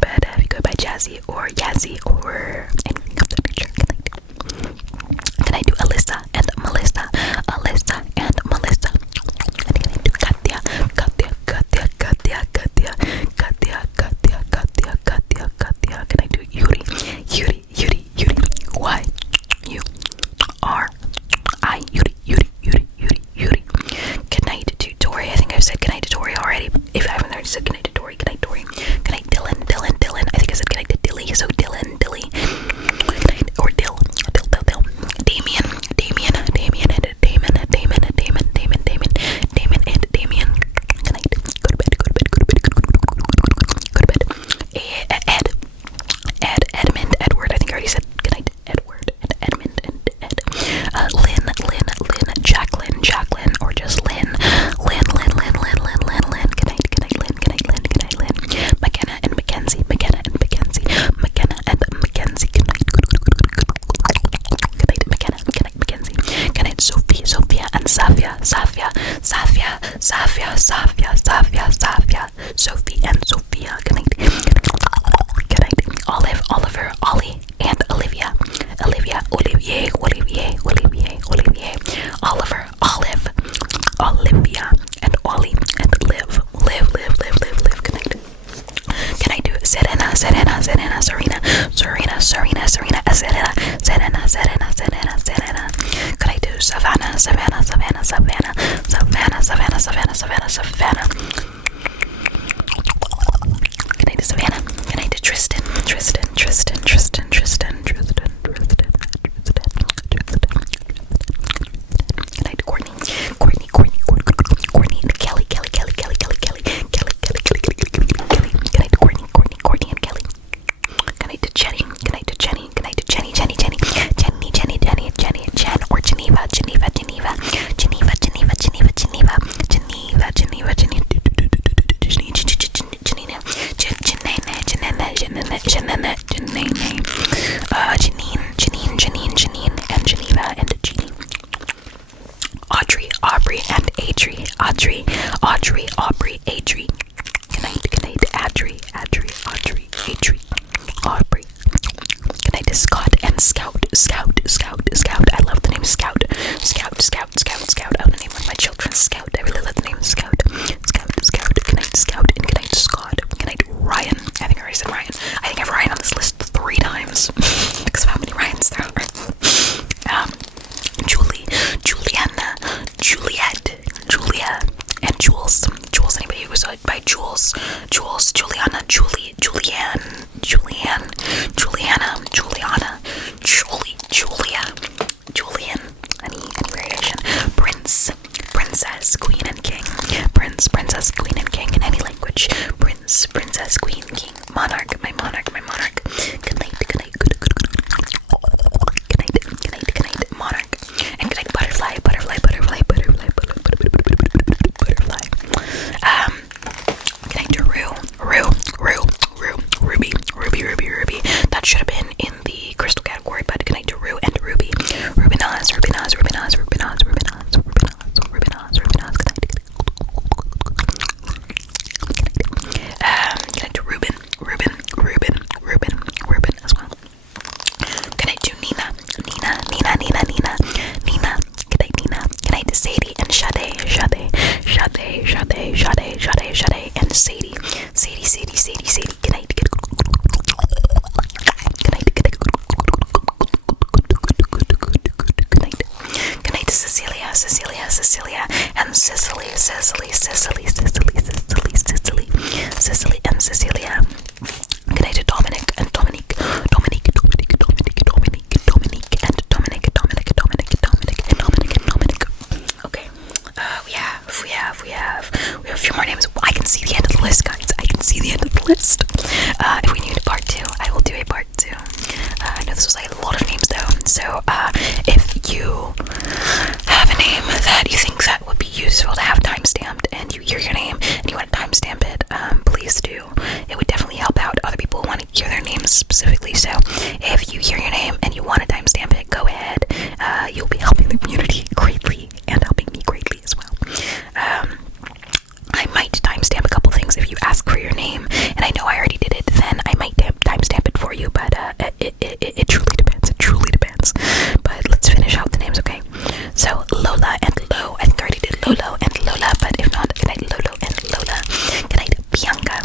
but if you go by Jazzy or Yazzie or anything of that nature, can I do Alyssa and Melissa? And can I do Katya? Can I do Yuri? Yuri. Good night to Tori. I think I've said good night to Tori already. If I haven't already said good night to Tori, Sophia. Good night. Good night. Olive, Oliver, Ollie, and Olivia. Olivia, Olivier, Olivier, Olivier, Olivier. Oliver, Olive, Olivia, and Ollie, and Liv. Live. Good night. Can I do Serena, Serena, Serena, Serena, Serena, Serena, Serena, Serena, Serena, Serena, Serena, Serena. Can I do Savannah, Savannah, Savannah, Savannah, Savannah, Savannah, Savannah, Savannah, Savannah? Can I do Savannah? Can I do Tristan, Tristan, Tristan, Tristan, Tristan, Tristan, Tristan, Tristan, Tristan? Can I do Courtney, Courtney, Courtney, Courtney, and Kelly, Kelly, Kelly, Kelly, Kelly, Kelly, Kelly, Kelly, Kelly, Kelly, Kelly? Can I do Courtney, Courtney, Courtney, and Kelly? Can I do Jenny? Can I do Jenny? Can I do Jenny, Jenny, Jenny, Jenny, Jenny, Jenny, Jenny, Jen, or Geneva, Geneva, Geneva, Geneva, Geneva, Geneva, Geneva, Geneva, Geneva, Geneva, Janine, and Geneva, and Jeannie. Audrey, Aubrey, and Adri. Audrey, Aubrey, Adri. Good night, Adri, Adri, Aubrey. Good night to Scott and Scout. I love the name Scout. Scout. I want to name one of my children Scout. I really love the name Scout. Scout. Good night to Scout, and good night to Scott. Good night to Ryan. I think I already said Ryan. I think I have Ryan on this list 3 times because of how many Ryans there are. Julie, Juliana, Juliet, Julia, and Jules. Anybody who goes by Jules, Juliana, Julie, Julianne, Juliana, Juliana, Julia, Julian, any variation. Princess, Queen, and King. Princess, Queen, and King in any language. Princess, Queen, King, Monarch, my monarch. Good night, Monarch. And good night, Butterfly. Good night to Ruby. That should have been in the crystal category, but good night to Rue and Ruby. Rubinaz. Good night. Good night to Ruben as well. Good night to Nina. Good night, Nina. Good night to Sadie and Sade, and Sadie. Good night. Good night to Cecilia, and Cicely, and Cecilia. Good night to Dominic and Dominique, and Dominic. Okay, we have a few more names. I can see the end of the list, guys. If we need a part 2, I will do a part 2. I know this was like a lot of names though, so if you have a name that you think that would be useful to have timestamped, and you hear your name and you want to timestamp it, please do. It would definitely help out other people who want to hear their names specifically. So if you hear your name and you want to timestamp it, go ahead. You'll be helping the community greatly and helping me greatly as well. I might timestamp a couple things if you ask for your name, and I know I already did it, then I might timestamp it for you, but it truly depends. But let's finish out the names, okay? So Lola and Lo. I think I already did Lolo and Lola, but if not, good night Lolo and Lola. Good night Bianca.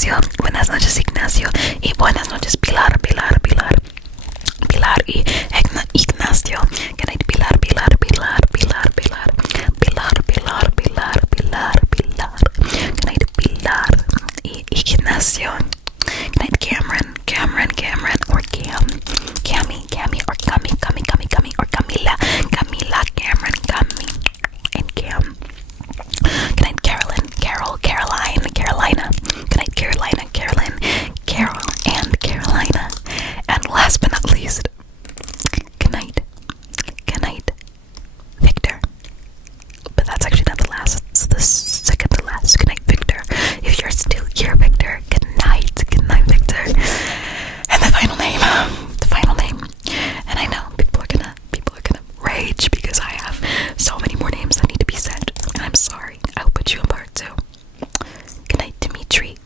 Ignacio. Buenas noches, Ignacio. Y buenas noches, Pilar y Ignacio. Good night, Pilar. Good night, Pilar y Ignacio. Good night, Cameron, or Cami, or Cami, or Camila, Cameron, Cami, and Cam. Good night, Carolina. Good night, Carolyn, Carol, and Carolina. And last but not least, good night, Victor. But that's actually not the last, it's the second to last. Good night, Victor. If you're still here, Victor, good night, Victor. And the final name, and I know people are gonna rage because I have so many more names that need to be said, and I'm sorry. I'll put you in part 2. Good night, Dimitri.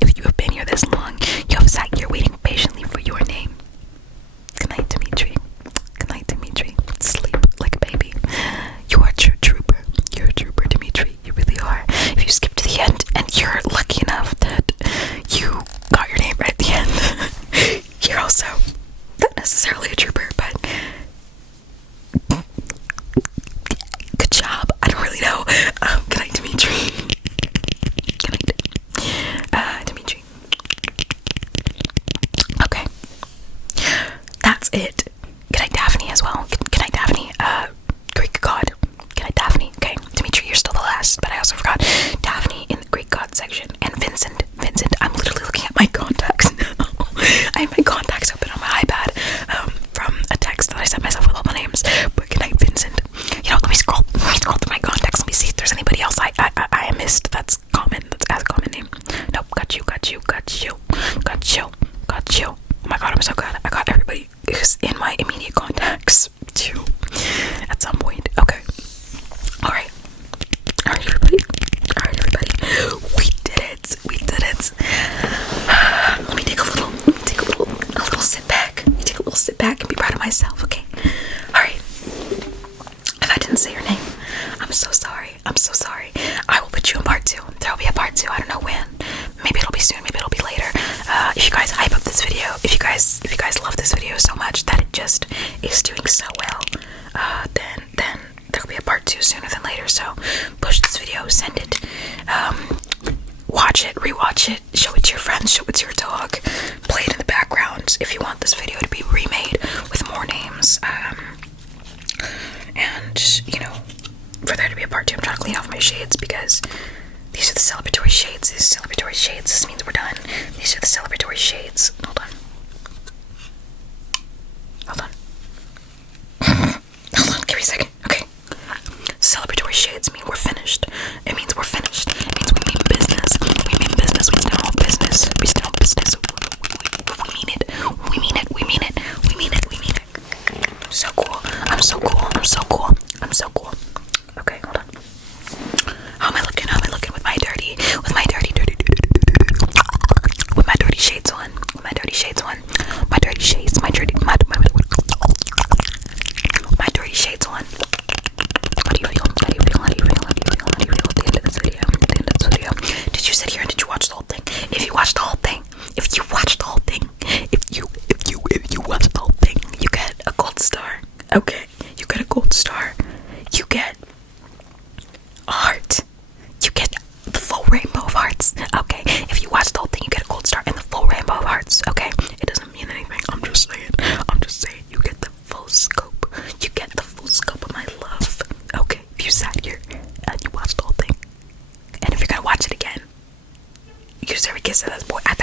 If you have been here this long, you have sat here waiting patiently for your name. Good night, Dimitri. Sleep like a baby. You are a true trooper. You're a trooper, Dimitri. You really are. If you skip to the end and you're lucky enough that you got your name right at the end, you're also not necessarily a trooper, but good job. I don't really know. Good night, Dimitri. Dimitri. Okay. That's it. Good night, Daphne, as well. Good night, Daphne. Greek god. Good night, Daphne. Okay, Dimitri, you're still the last, but I also forgot Daphne in the Greek god section. And Vincent, I'm literally looking at my contacts now. I have my contacts open on my iPad from a text that I sent myself with all my names. But good night, Vincent. You know, let me scroll through my contacts. Let me see if there's anybody else I missed that's common, that has a common name. Nope, got you. Oh my god, I'm so glad I got everybody who's in my immediate contacts too at some point. Okay. Alright, everybody. We did it. Let me take a little sit back. Take a little sit back and be proud of myself, okay? Alright. If I didn't say your name, I'm so sorry. I will put you in part 2. There will be a part 2. I don't know when. Maybe it'll be soon, maybe it'll be later. If you guys hype up this video, if you guys love this video so much that it just is doing so well, then there'll be a part 2 sooner than later. So push this video, send it, watch it, rewatch it, show it to your friends, show it to your dog, play it in the background if you want this video to be remade with more names. And you know, for there to be a part 2, I'm trying to clean off my shades because these are the celebratory shades. This means we're done. These are the celebratory shades. Hold on. Give me a second. Okay. Celebratory shades mean we're finished. It means we're finished. It means we mean business. We stand on business. We mean it. So cool. I'm so cool. Okay, hold on. How am I looking with my dirty shades on? My dirty shades. My dirty shades on. How do you feel? At the end of this video? Did you sit here and did you watch the whole thing? If you watched the whole thing, you get a gold star. Okay, you get a gold star. You get a heart. You get the full rainbow of hearts. Okay, if you watch the whole thing, you get a gold star and the full rainbow of hearts. Okay, it doesn't mean anything. I'm just saying. You get the full scope. You get the full scope of my love. Okay, if you sat here and you watched the whole thing, and if you're gonna watch it again, you deserve a kiss at that point. At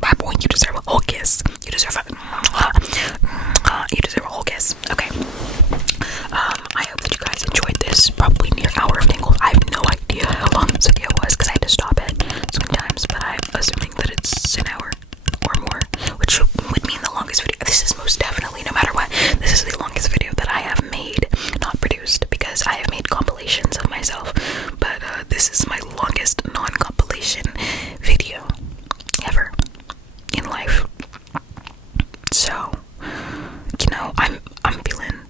that point, you deserve a whole kiss. You deserve a whole kiss. Okay. I hope that you guys enjoyed this probably near hour of tingles. I have no idea how long this video was because I had to stop it so many times, but I'm assuming that it's an hour or more, which would mean the longest video. This is most definitely, no matter what, this is the longest video that I have made, not produced, because I have made compilations of myself, but this is my longest non-compilation video ever in life. So, you know, I'm feeling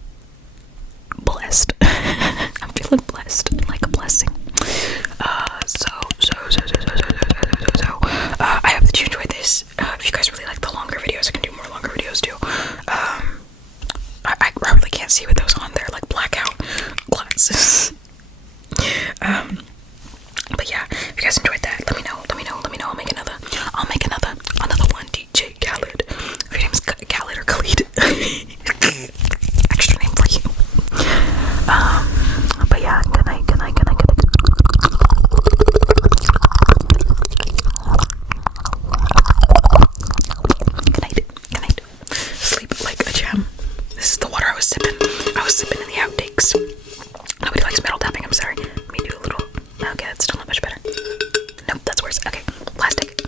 likes metal tapping. I'm sorry. Let me do a little. Okay, that's still not much better. Nope, that's worse. Okay, plastic.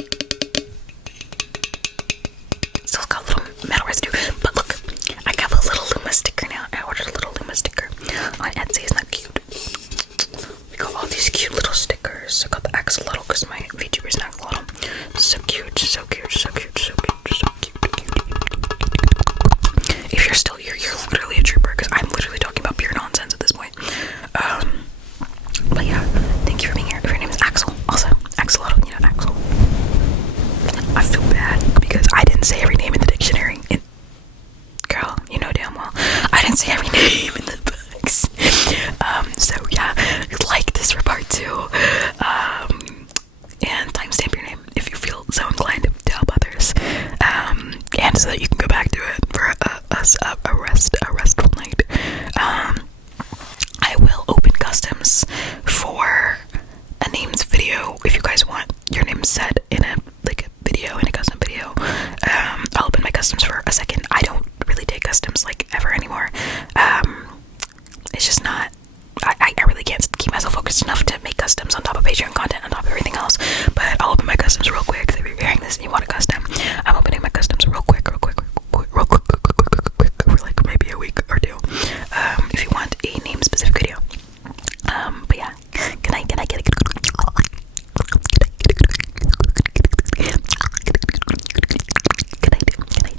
Still got a little metal residue. But look, I have a little Luma sticker now. I ordered a little Luma sticker on Etsy. Isn't that cute? We got all these cute little stickers. I got the axolotl because my VTuber is an axolotl. So cute, so cute, so cute, so cute, so cute. If you're still here, you're literally a trooper because I'm literally talking about pure nonsense at this point. But yeah, thank you for being here. If your name is Axel, also axolotl, you know, Axel. I feel bad because I didn't say every name in the dictionary. Girl, you know damn well I didn't say every name in the books. So yeah, like this for part 2, and timestamp your name if you feel so inclined to help others, and so that you can go back to it for a restful night. I will open customs for a names video if you guys want your name set in a video, in a custom video. I'll open my customs for a second. I don't really take customs like ever anymore. It's just not, I really can't keep myself focused enough to make customs on top of Patreon content, on top of everything else. But I'll open my customs real quick. So if you're hearing this and you want a custom, I'm opening my customs real quick for like maybe a week or 2. If you want a name specific video. But yeah, can I get a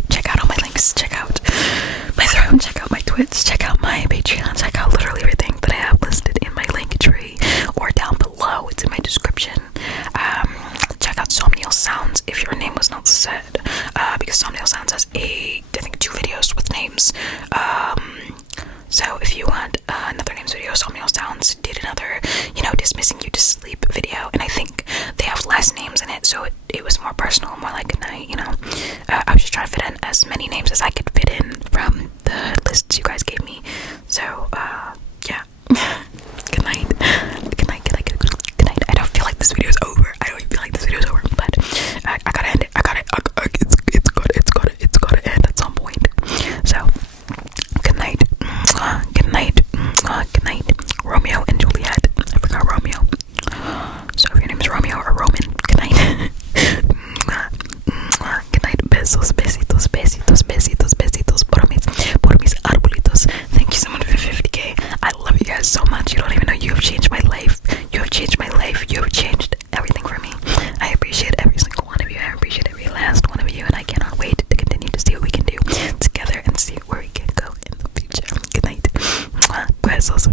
check out all my links, check out my throne, check out my Twitch, check out my Patreon, check out literally everything that I have listed in my Linktree or down below. It's in my description. Check out Somnial Sounds if your name was not said, because Somnial Sounds has I think 2 videos with names. So if you want another names video, Somnial Sounds did another, dismissing you to sleep video, and I think they have less names in it, so it was more personal, more like a night, I was just trying to fit in as many names as I could fit in from the lists you guys gave me. So yeah. Good night. Good night. I don't feel like this video is over. But I gotta end it. It's gotta end at some point. So good night. Good night. Good night. Romeo and Juliet. I forgot Romeo. So if your name is Romeo or Roman, good night. Good night. Besos, besitos, besitos, besitos, besitos, por mis arbolitos. Thank you so much for 50K. I love you guys so much. You don't even know, you have changed my life. You have changed my life. You have changed everything for me. I appreciate every single one of you. I appreciate every last one of you, and I cannot wait to continue to see what we can do together and see where we can go in the future. Good night. Besos.